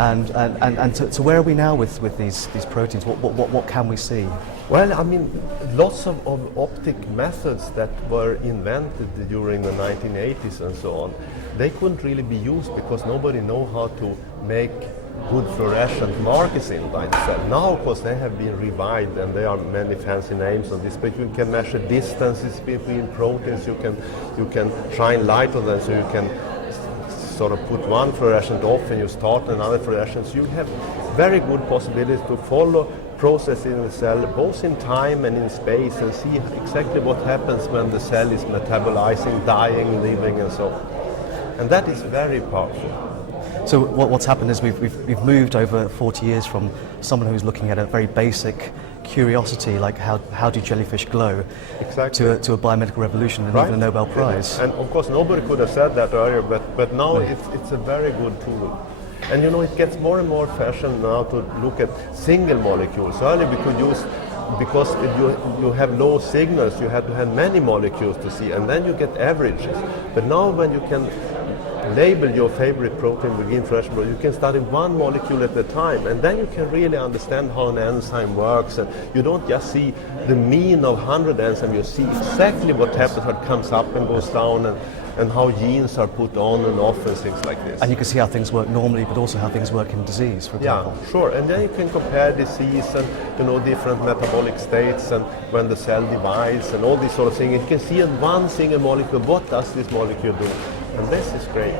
And so where are we now with these proteins? What can we see? Well, I mean, lots of optic methods that were invented during the 1980s and so on, they couldn't really be used because nobody know how to make good fluorescent markers inside the cell. Now, of course, they have been revived, and there are many fancy names on this, but you can measure distances between proteins, you can shine light on them, so you can sort of put one fluorescent off and you start another fluorescent. So you have very good possibilities to follow processes in the cell, both in time and in space, and see exactly what happens when the cell is metabolizing, dying, living, and so on. And that is very powerful. So what's happened is we've moved over 40 years from someone who's looking at a very basic curiosity, like how do jellyfish glow, exactly, to a biomedical revolution and right, even a Nobel Prize. And of course nobody could have said that earlier, but now it's a very good tool. And you know, it gets more and more fashion now to look at single molecules. Earlier we could use, because you have low signals, you had to have many molecules to see, and then you get averages. But now when you can label your favorite protein within fluorescent protein, you can study one molecule at a time, and then you can really understand how an enzyme works, and you don't just see the mean of 100 enzymes, you see exactly what happens, how it comes up and goes down, and how genes are put on and off and things like this. And you can see how things work normally, but also how things work in disease, for example. Yeah, sure. And then you can compare disease and, you know, different metabolic states and when the cell divides and all these sort of things. You can see in one single molecule, what does this molecule do? And this is great.